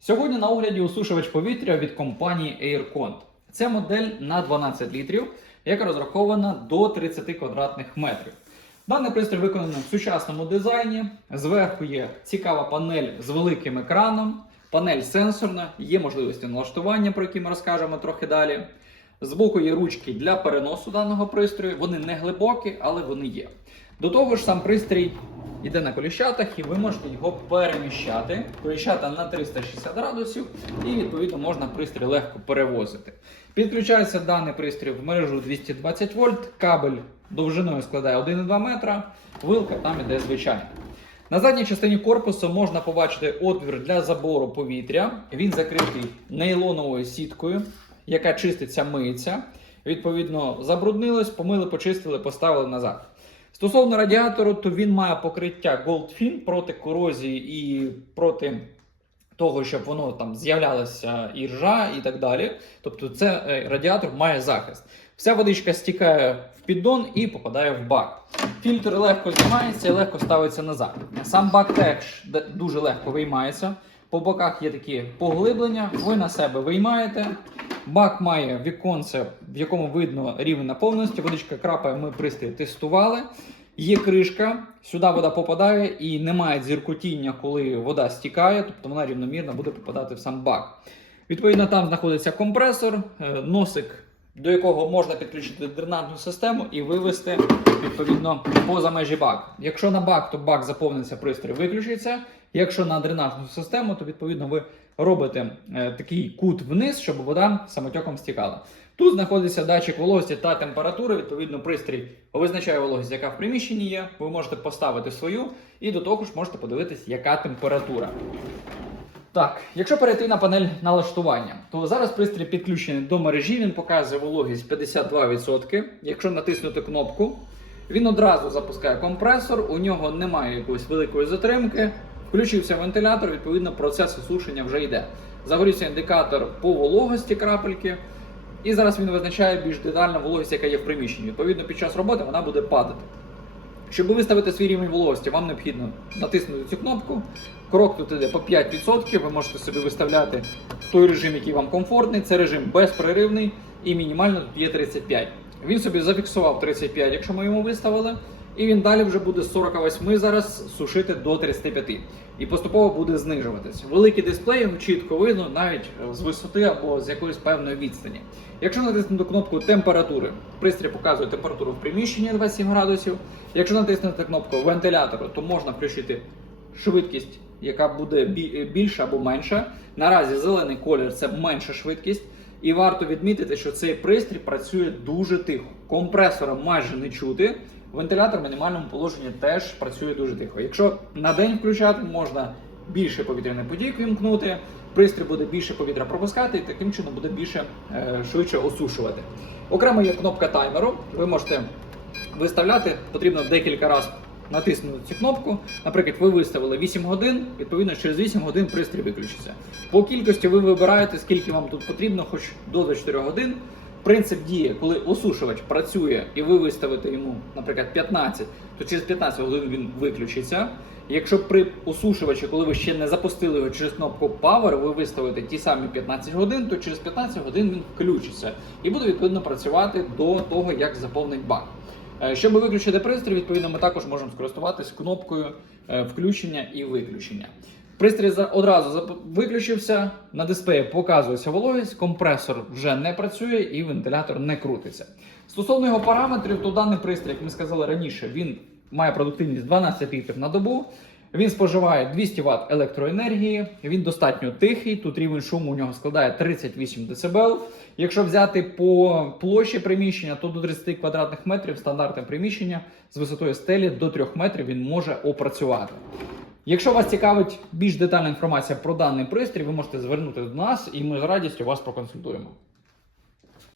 Сьогодні на огляді усушувач повітря від компанії AirCont. Це модель на 12 літрів, яка розрахована до 30 квадратних метрів. Даний пристрій виконаний в сучасному дизайні. Зверху є цікава панель з великим екраном, панель сенсорна, є можливості налаштування, про які ми розкажемо трохи далі. Збоку є ручки для переносу даного пристрою. Вони не глибокі, але вони є. До того ж, сам пристрій йде на коліщатах, і ви можете його переміщати. Коліщата на 360 градусів, і відповідно можна пристрій легко перевозити. Підключається даний пристрій в мережу 220 вольт, кабель довжиною складає 1,2 метра, вилка там іде звичайна. На задній частині корпусу можна побачити отвір для забору повітря. Він закритий нейлоновою сіткою, яка чиститься, миється. Відповідно, забруднилось, помили, почистили, поставили назад. Стосовно радіатору, то він має покриття Goldfin проти корозії і проти того, щоб воно там з'являлося і ржа, і так далі. Тобто, це е, радіатор має захист. Вся водичка стікає в піддон і попадає в бак. Фільтр легко знімається і легко ставиться назад. Сам бак теж дуже легко виймається. По боках є такі поглиблення, ви на себе виймаєте. Бак має віконце, в якому видно рівень наповненості. Водичка крапає, ми пристрій тестували. Є кришка, сюди вода попадає і немає дзіркотіння, коли вода стікає, тобто вона рівномірно буде попадати в сам бак. Відповідно, там знаходиться компресор, е, носик, до якого можна підключити дренажну систему і вивести відповідно поза межі бак. Якщо на бак, то бак заповниться, пристрій виключиться. Якщо на дренажну систему, то відповідно ви робите е, такий кут вниз, щоб вода самотеком стікала. Тут знаходиться датчик вологості та температури. Відповідно, пристрій визначає вологість, яка в приміщенні є. Ви можете поставити свою, і до того ж можете подивитись, яка температура. Так, якщо перейти на панель налаштування, то зараз пристрій підключений до мережі, він показує вологість 52%. Якщо натиснути кнопку, він одразу запускає компресор, у нього немає якоїсь великої затримки. Включився вентилятор, відповідно, процес осушення вже йде. Загорівся індикатор по вологості крапельки. І зараз він визначає більш детально вологість, яка є в приміщенні. Відповідно, під час роботи вона буде падати. Щоб виставити свій рівень вологості, вам необхідно натиснути цю кнопку. Крок тут іде по 5%. Ви можете собі виставляти той режим, який вам комфортний. Це режим безпреривний і мінімально тут є 35. Він собі зафіксував 35, якщо ми йому виставили. І він далі вже буде з 48 зараз сушити до 35. І поступово буде знижуватись. Великий дисплей його чітко видно навіть з висоти або з якоїсь певної відстані. Якщо натиснути кнопку температури, пристрій показує температуру в приміщенні 27 градусів. Якщо натиснути кнопку вентилятору, то можна включити швидкість, яка буде більша або менша. Наразі зелений колір це менша швидкість. І варто відмітити, що цей пристрій працює дуже тихо. Компресора майже не чути. Вентилятор в мінімальному положенні теж працює дуже тихо. Якщо на день включати, можна більше повітряний потік вімкнути, пристрій буде більше повітря пропускати і таким чином буде більше е, швидше осушувати. Окремо є кнопка таймеру. Ви можете виставляти, потрібно декілька разів натиснути цю кнопку. Наприклад, ви виставили 8 годин, відповідно, через 8 годин пристрій виключиться. По кількості ви вибираєте, скільки вам тут потрібно, хоч до 24 годин. Принцип діє, коли осушувач працює і ви виставите йому, наприклад, 15, то через 15 годин він виключиться. Якщо при осушувачі, коли ви ще не запустили його через кнопку Power, ви виставите ті самі 15 годин, то через 15 годин він включиться і буде відповідно працювати до того, як заповнить бак. Е, Щоб виключити пристрій, відповідно, ми також можемо скористуватись кнопкою е, включення і виключення. Пристрій одразу виключився, на дисплеї показується вологість, компресор вже не працює і вентилятор не крутиться. Стосовно його параметрів, то даний пристрій, як ми сказали раніше, він має продуктивність 12 літрів на добу. Він споживає 200 Вт електроенергії, він достатньо тихий. Тут рівень шуму у нього складає 38 дБ. Якщо взяти по площі приміщення, то до 30 квадратних метрів стандартне приміщення з висотою стелі до 3 метрів він може опрацювати. Якщо вас цікавить більш детальна інформація про даний пристрій, ви можете звернутися до нас, і ми з радістю вас проконсультуємо.